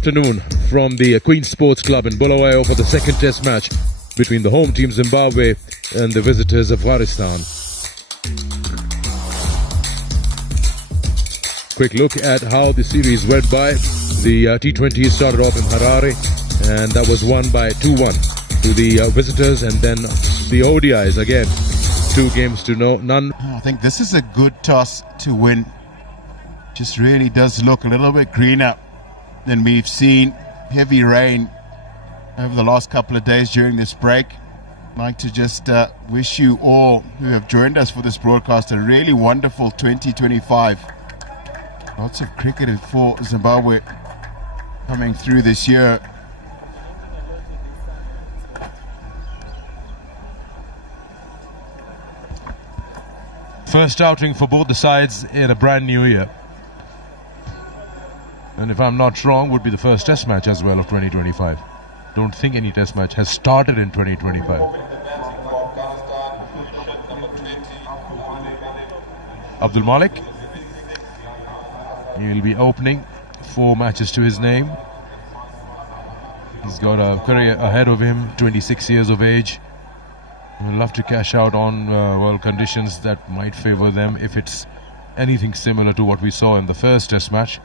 afternoon from the Queen's Sports Club in Bulawayo for the second test match between the home team Zimbabwe and the visitors Afghanistan. Quick look at how the series went by. The T20 started off in Harare and that was won by 2-1 to the visitors, and then the ODIs again 2 games to none. I think this is a good toss to win. Just really does look a little bit greener than we've seen. Heavy rain over the last couple of days during this break. I'd like to just wish you all who have joined us for this broadcast a really wonderful 2025. Lots of cricket for Zimbabwe coming through this year. First outing for both the sides in a brand new year. And if I'm not wrong, would be the first test match as well of 2025. Don't think any test match has started in 2025. Abdul Malik. He'll be opening 4 matches to his name. He's got a career ahead of him, 26 years of age. He'll love to cash out on conditions that might favor them if it's anything similar to what we saw in the first test match.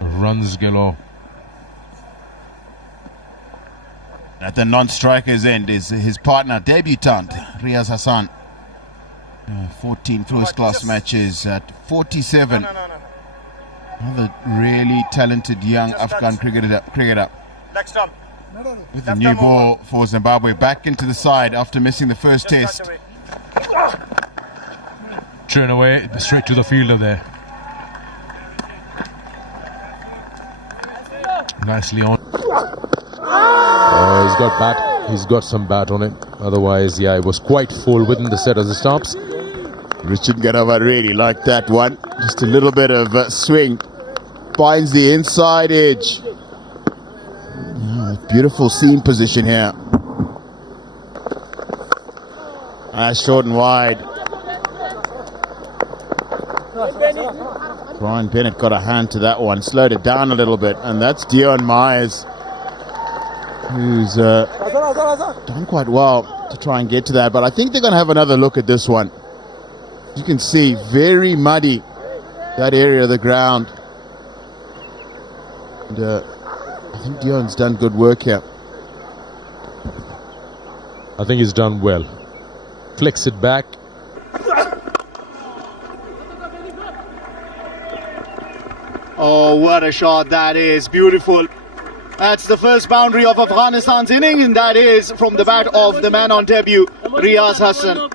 Runs galore. At the non-striker's end is his partner, debutant Riaz Hassan. 14 first-class matches at 47. Another really talented young Afghan cricketer. Next up. With the new ball for Zimbabwe, back into the side after missing the first test. Turn away, straight to the fielder there. Nicely on. He's got some bat on it. Otherwise, yeah, it was quite full within the set as it stops. Richard Garava really liked that one. Just a little bit of swing. Finds the inside edge. Beautiful seam position here. Short and wide. Brian Bennett got a hand to that one. Slowed it down a little bit. And that's Dion Myers, who's done quite well to try and get to that. But I think they're going to have another look at this one. You can see very muddy, that area of the ground. And I think Dion's done good work here. I think he's done well. Flicks it back. Oh, what a shot that is. Beautiful. That's the first boundary of Afghanistan's innings, and that is from the bat of the man on debut, Riaz Hassan.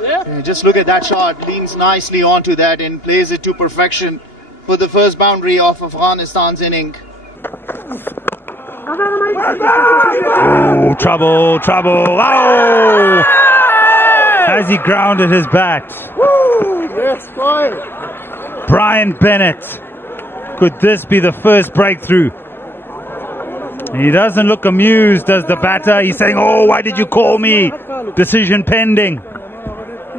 Yeah, just look at that shot. Leans nicely onto that and plays it to perfection for the first boundary of Afghanistan's inning. Oh, trouble. Oh! Has he grounded his bat? Brian Bennett. Could this be the first breakthrough? He doesn't look amused, does the batter? He's saying, oh, why did you call me? Decision pending.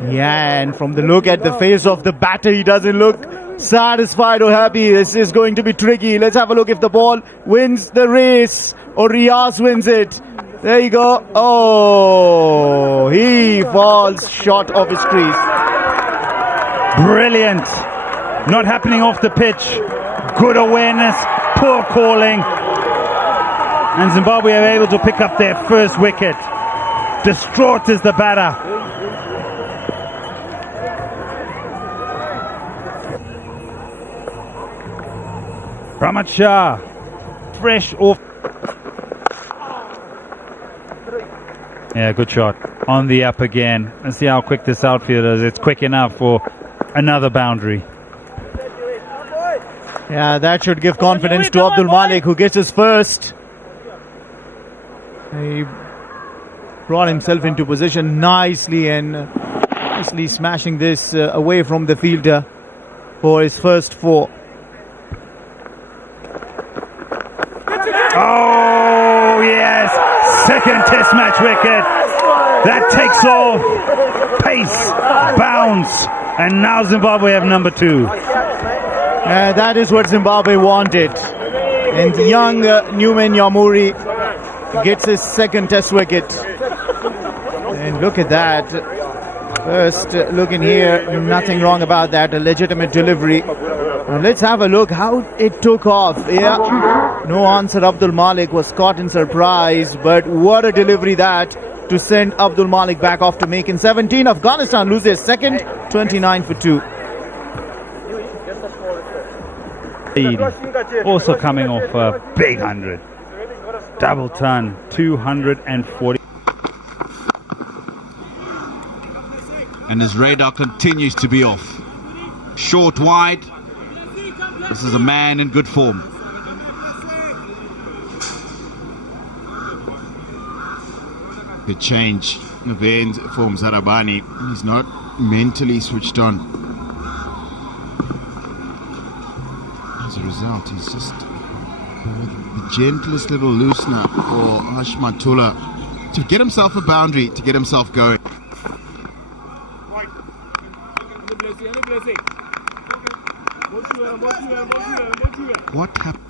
Yeah, and from the look at the face of the batter, he doesn't look satisfied or happy. This is going to be tricky. Let's have a look if the ball wins the race or Riaz wins it. There you go. Oh, he falls short of his crease. Brilliant. Not happening off the pitch. Good awareness. Poor calling. And Zimbabwe are able to pick up their first wicket. Distraught is the batter. Ramat Shah, fresh off. Yeah, good shot. On the up again. Let's see how quick this outfield is. It's quick enough for another boundary. Yeah, that should give confidence to Abdul Malik, who gets his first. He brought himself into position nicely and nicely smashing this away from the fielder for his first 4. Oh, yes. Second test match wicket. That takes off. Pace, bounce. And now Zimbabwe have number 2. That is what Zimbabwe wanted. And young Newman Yamuri gets his second test wicket. And look at that. First look in here, nothing wrong about that, a legitimate delivery. And let's have a look how it took off. Yeah, no answer. Abdul Malik was caught in surprise, but what a delivery that to send Abdul Malik back off to make in 17. Afghanistan lose their second, 29 for 2. Also coming off a big 100. Double ton, 240. And his radar continues to be off. Short, wide. This is a man in good form. Good change of end from Zarabani. He's not mentally switched on. As a result, he's just the gentlest little loosener for Hashmatullah to get himself a boundary, to get himself going. What happened?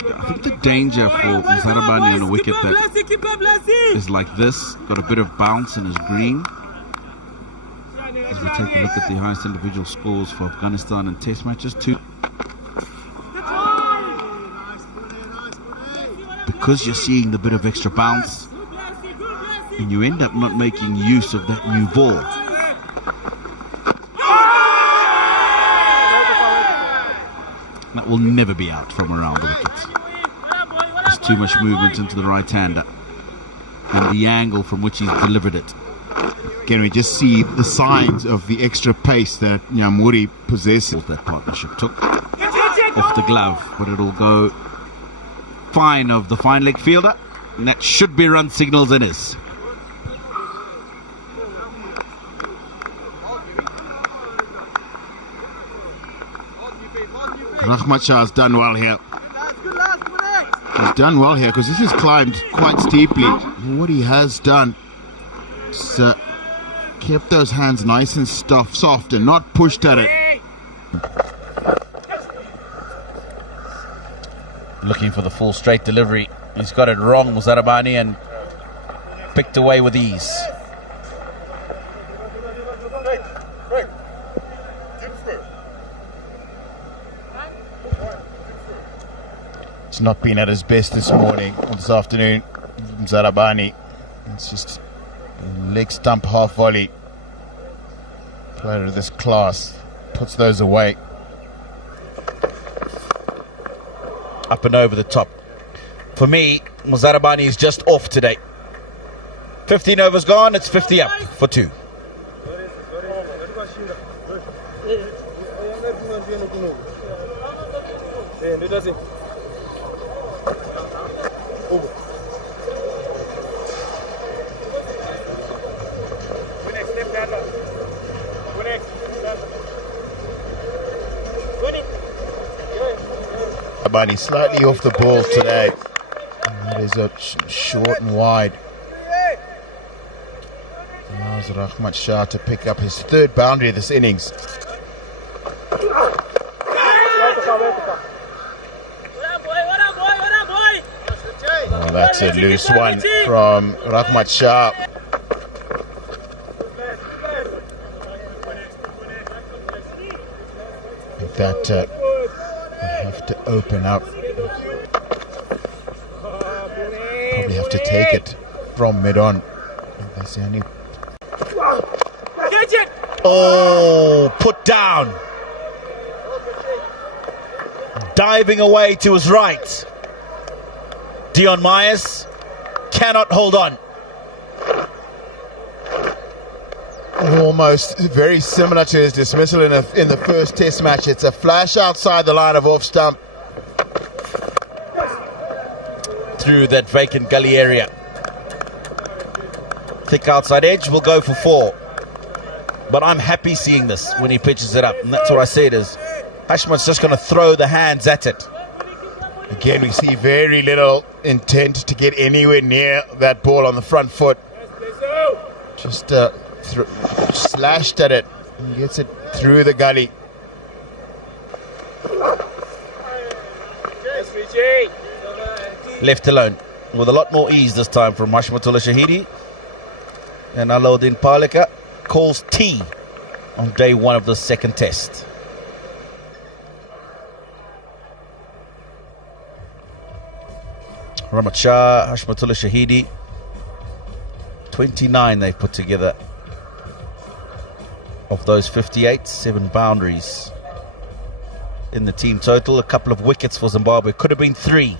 I think the danger for Zarabani on a wicket that is like this, got a bit of bounce in his green. As we take a look at the highest individual scores for Afghanistan in test matches, because you're seeing the bit of extra bounce and you end up not making use of that new ball. That will never be out from around the wickets. There's too much movement into the right-hander and the angle from which he's delivered it. Can we just see the signs of the extra pace that Nyamuri possesses? That partnership took off the glove, but it'll go fine of the fine leg fielder, and that should be run signals in his. Rahmat Shah has done well here. He's done well here because this has climbed quite steeply. What he has done is kept those hands nice and soft and not pushed at it. Looking for the full straight delivery. He's got it wrong, Zarabani, and picked away with ease. It's not been at his best this morning or this afternoon. Zarabani, it's just leg stump half volley. Player of this class puts those away. Up and over the top. For me, Zarabani is just off today. 15 overs gone, it's 50 up for 2. Zarabani slightly off the ball today. That is a short and wide. Allows Rahmat Shah to pick up his third boundary of this innings. Oh, that's a loose one from Rahmat Shah. I think that will have to open up. Probably have to take it from mid-on. That's the only... Oh, put down. Diving away to his right. Dion Myers cannot hold on. Almost very similar to his dismissal in the first test match. It's a flash outside the line of off stump. Through that vacant gully area. Thick outside edge will go for 4. But I'm happy seeing this when he pitches it up. And that's what I said is, Hashmat's just going to throw the hands at it. Again, we see very little intent to get anywhere near that ball on the front foot. Just slashed at it and gets it through the gully. Left alone with a lot more ease this time from Hashmatullah Shahidi. And Alauddin Palika calls T on day one of the second test. Rahmat Shah, Hashmatullah Shahidi, 29 they've put together. Of those 58, 7 boundaries in the team total. A couple of wickets for Zimbabwe. Could have been 3.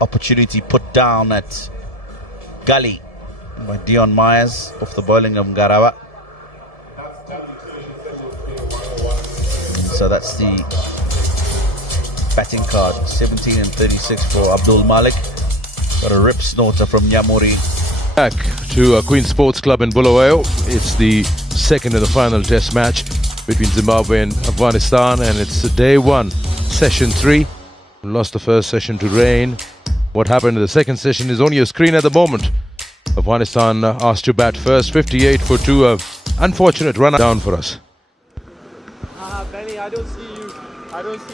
Opportunity put down at gully by Dion Myers off the bowling of Ngarawa. So that's the batting card. 17 and 36 for Abdul Malik. Got a rip snorter from Nyamuri. Back to Queen Sports Club in Bulawayo. It's the second and the final test match between Zimbabwe and Afghanistan, and it's day 1, session 3. We lost the first session to rain. What happened in the second session is on your screen at the moment. Afghanistan asked to bat first, 58 for 2. Unfortunate run down for us. Benny, I don't see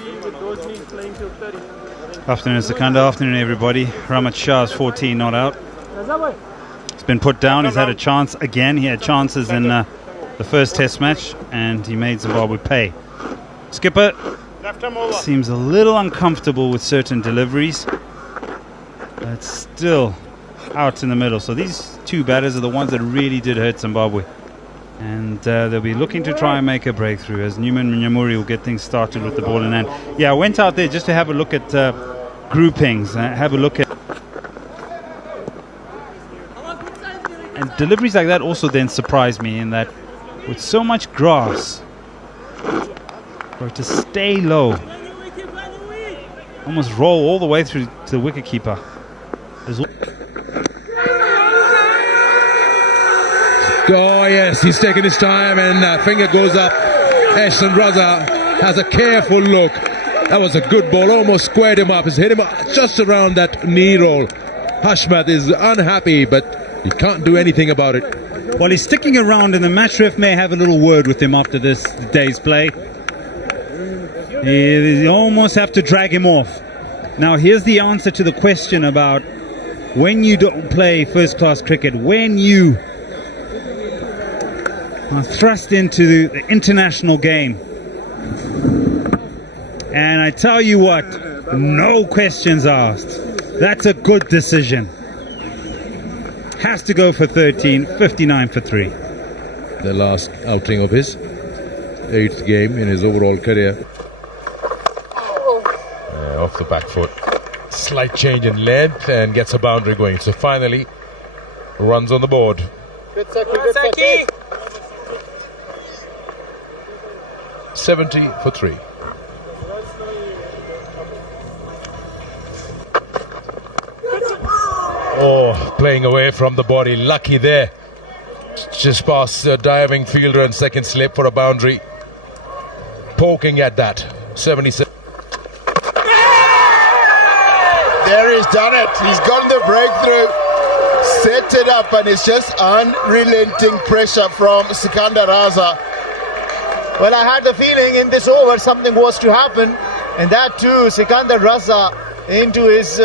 you with those knees playing till 30. Afternoon, Sikandar. Afternoon, everybody. Rahmat Shah's 14 not out. He's been put down. He's had a chance again. He had chances in the first test match, and he made Zimbabwe pay. Skipper seems a little uncomfortable with certain deliveries, but still out in the middle. So these 2 batters are the ones that really did hurt Zimbabwe, and they'll be looking to try and make a breakthrough as Newman Nyamuri will get things started with the ball in hand. Yeah, I went out there just to have a look at groupings, have a look at, and deliveries like that also then surprised me in that with so much grass, for it to stay low, almost roll all the way through to the wicketkeeper. Oh yes, he's taking his time, and finger goes up. Ashton Raza has a careful look. That was a good ball, almost squared him up. He's hit him just around that knee roll. Hashmat is unhappy, but he can't do anything about it. Well, he's sticking around, and the match ref may have a little word with him after this day's play. You almost have to drag him off. Now, here's the answer to the question about when you don't play first-class cricket, when you are thrust into the international game. And I tell you what, no questions asked. That's a good decision. Has to go for 13, 59 for 3. The last outing of his 8th game in his overall career. Off the back foot. Slight change in length and gets a boundary going. So finally, runs on the board. Good Saki. 70 for 3. Oh, playing away from the body. Lucky there. Just past the diving fielder and second slip for a boundary. Poking at that. 77. There he's done it. He's gotten the breakthrough. Set it up, and it's just unrelenting pressure from Sikandar Raza. Well, I had the feeling in this over something was to happen, and that too, Sikandar Raza into his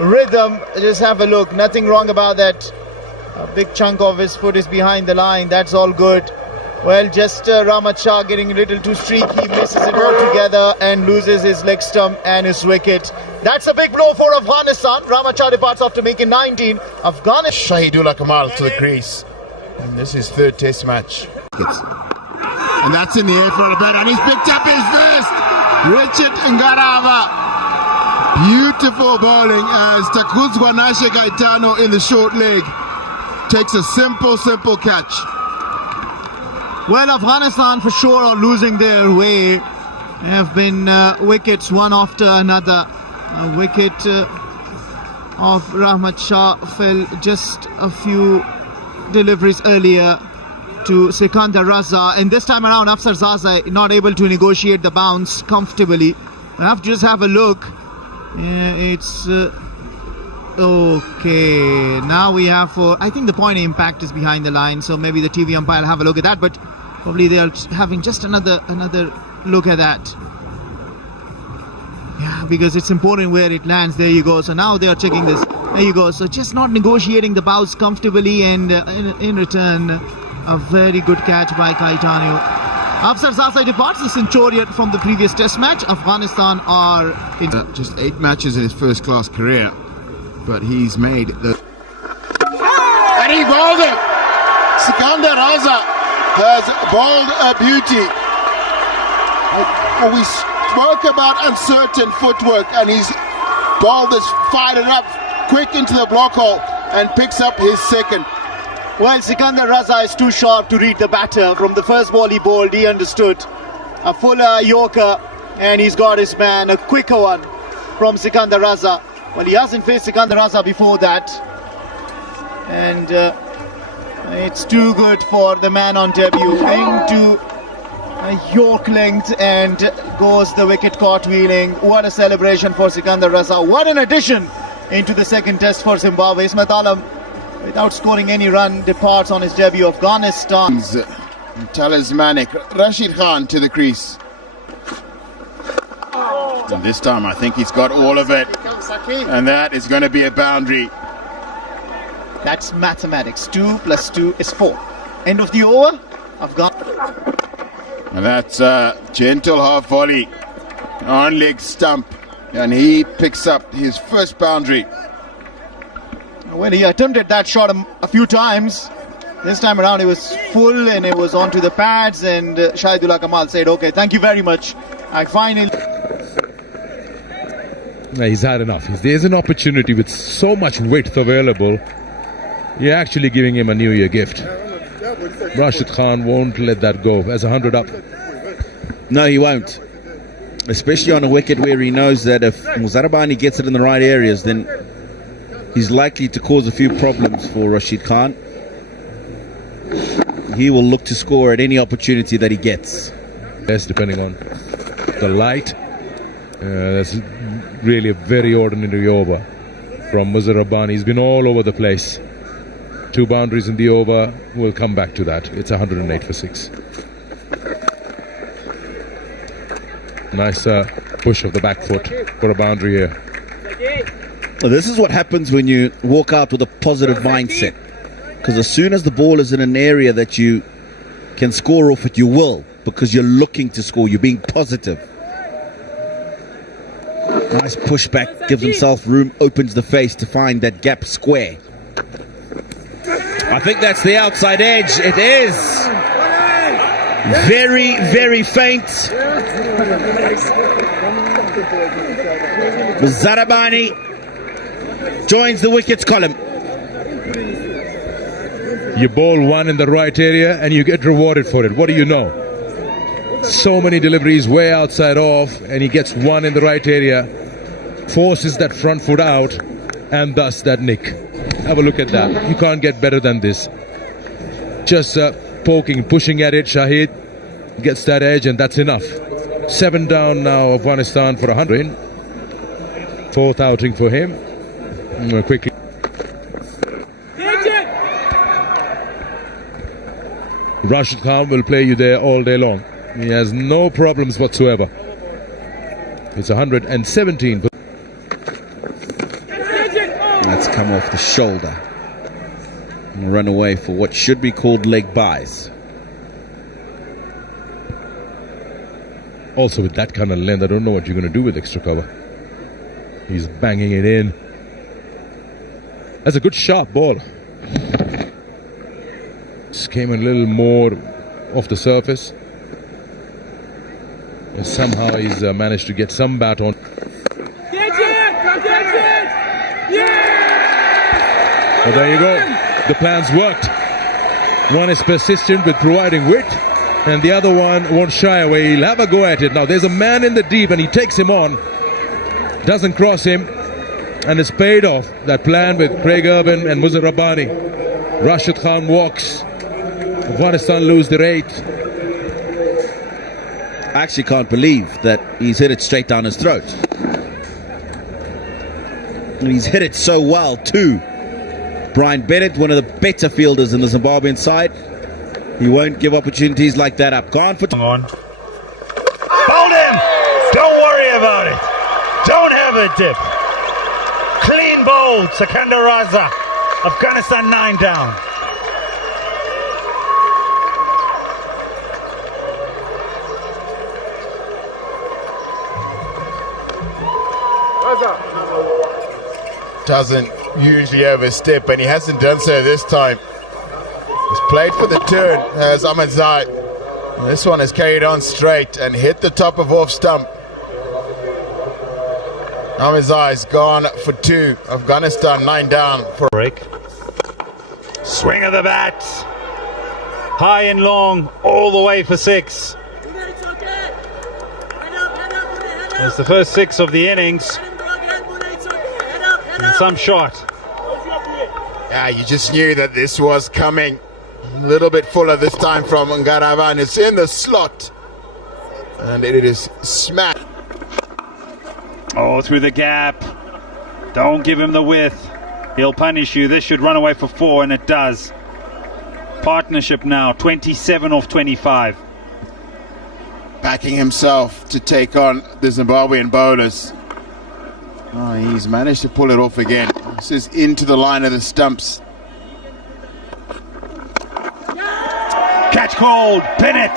rhythm. Just have a look. Nothing wrong about that. A big chunk of his foot is behind the line. That's all good. Well, just Rahmat Shah getting a little too streaky, misses it altogether and loses his leg stump and his wicket. That's a big blow for Afghanistan. Rahmat Shah departs after making 19. Afghanistan. Shahidullah Kamal to the crease. And this is 3rd test match. And that's in the air for a bat, and he's picked up his first. Richard Ngarawa. Beautiful bowling as Takuzwa Nashe Gaetano in the short leg takes a simple catch. Well, Afghanistan for sure are losing their way. There have been wickets one after another. A wicket of Rahmat Shah fell just a few deliveries earlier to Sikandar Raza, and this time around Afsar Zaza not able to negotiate the bounce comfortably. I have to just have a look Yeah, it's okay. Now we have I think the point of impact is behind the line, so maybe the TV umpire will have a look at that, but probably they are having just another look at that. Yeah, because it's important where it lands. There you go. So now they are checking this. There you go. So just not negotiating the bounce comfortably, and in return, a very good catch by Caetano. After Zasai departs the Centurion from the previous test match, Afghanistan are in Just 8 matches in his first-class career, but he's made the... And he bowled him! Sikandar Raza has bowled a beauty. We spoke about uncertain footwork, and he's bowled this, fired it up quick into the block hole and picks up his second. Well, Sikandar Raza is too sharp to read the batter. From the first ball he bowled, he understood. A fuller Yorker, and he's got his man, a quicker one from Sikandar Raza. Well, he hasn't faced Sikandar Raza before that. And it's too good for the man on debut. Into a York length, and goes the wicket cartwheeling. What a celebration for Sikandar Raza. What an addition into the second test for Zimbabwe. Ismail Alam, without scoring any run, departs on his debut. Afghanistan. Talismanic Rashid Khan to the crease. And this time I think he's got all of it. And that is going to be a boundary. That's mathematics. 2 + 2 is 4. End of the over. And that's a gentle half volley on leg stump. And he picks up his first boundary. Well, he attempted that shot a few times. This time around it was full, and it was onto the pads, and Shahidullah Kamal said, okay, thank you very much. I finally... He's had enough. There's an opportunity with so much width available. You're actually giving him a New Year gift. Rashid Khan won't let that go. As 100 up. No, he won't. Especially on a wicket where he knows that if Muzarabani gets it in the right areas, then he's likely to cause a few problems for Rashid Khan. He will look to score at any opportunity that he gets. Yes, depending on the light. That's really a very ordinary over from Muzarabani. He's been all over the place. 2 boundaries in the over. We'll come back to that. It's 108 for 6. Nice push of the back foot for a boundary here. Well, this is what happens when you walk out with a positive mindset. Because as soon as the ball is in an area that you can score off it, you will. Because you're looking to score. You're being positive. Nice pushback. Gives himself room. Opens the face to find that gap square. I think that's the outside edge. It is. Very, very faint. Zarabani joins the wickets column. You bowl one in the right area and you get rewarded for it. What do you know? So many deliveries way outside off, and he gets one in the right area, forces that front foot out, and thus that nick. Have a look at that. You can't get better than this. Just poking, pushing at it. Shahid gets that edge, and that's enough. 7 down now, Afghanistan for 100. 4th outing for him. Quickly. Rashid Khan will play you there all day long. He has no problems whatsoever. It's 117. That's come off the shoulder and run away for what should be called leg buys. Also with that kind of length, I don't know what you're going to do with extra cover. He's banging it in. That's a good sharp ball. Just came a little more off the surface. And somehow he's managed to get some bat on. Well, there you go. The plan's worked. One is persistent with providing width, and the other one won't shy away. He'll have a go at it. Now there's a man in the deep, and he takes him on. Doesn't cross him, and it's paid off. That plan with Craig Irvin and Muzar Rabbani. Rashid Khan walks. Afghanistan lose their 8th. I actually can't believe that he's hit it straight down his throat. And he's hit it so well too. Brian Bennett, one of the better fielders in the Zimbabwean side. He won't give opportunities like that up. Gone for... On. Hold him! Don't worry about it. Don't have a dip. Clean bowled, Sikandar Raza. Afghanistan 9 down. Doesn't usually overstep, and he hasn't done so this time. He's played for the turn as Ahmed Zaid. This one has carried on straight and hit the top of off stump. Ahmed Zaid's gone for 2. Afghanistan 9 down for break. Swing of the bat. High and long, all the way for 6. That's the first 6 of the innings. And some shot. Yeah, you just knew that this was coming. A little bit fuller this time from Ngaravan. It's in the slot. And it is smacked. Oh, through the gap. Don't give him the width. He'll punish you. This should run away for 4, and it does. Partnership now, 27 off 25. Backing himself to take on the Zimbabwean bowlers. Oh, he's managed to pull it off again. This is into the line of the stumps. Catch called, Bennett.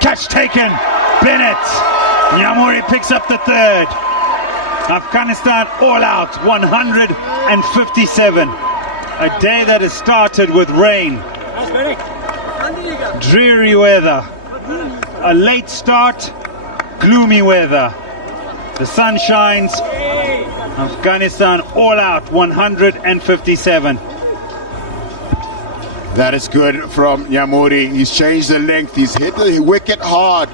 Catch taken, Bennett. Nyamuri picks up the 3rd. Afghanistan all out, 157. A day that has started with rain. Dreary weather. A late start, gloomy weather. The sun shines. Afghanistan all out, 157. That is good from Nyamuri. He's changed the length. He's hit the wicket hard.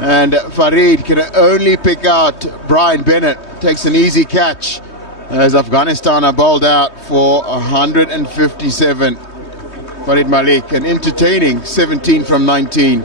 And Farid can only pick out Brian Bennett. Takes an easy catch as Afghanistan are bowled out for 157. Farid Malik, an entertaining 17 from 19.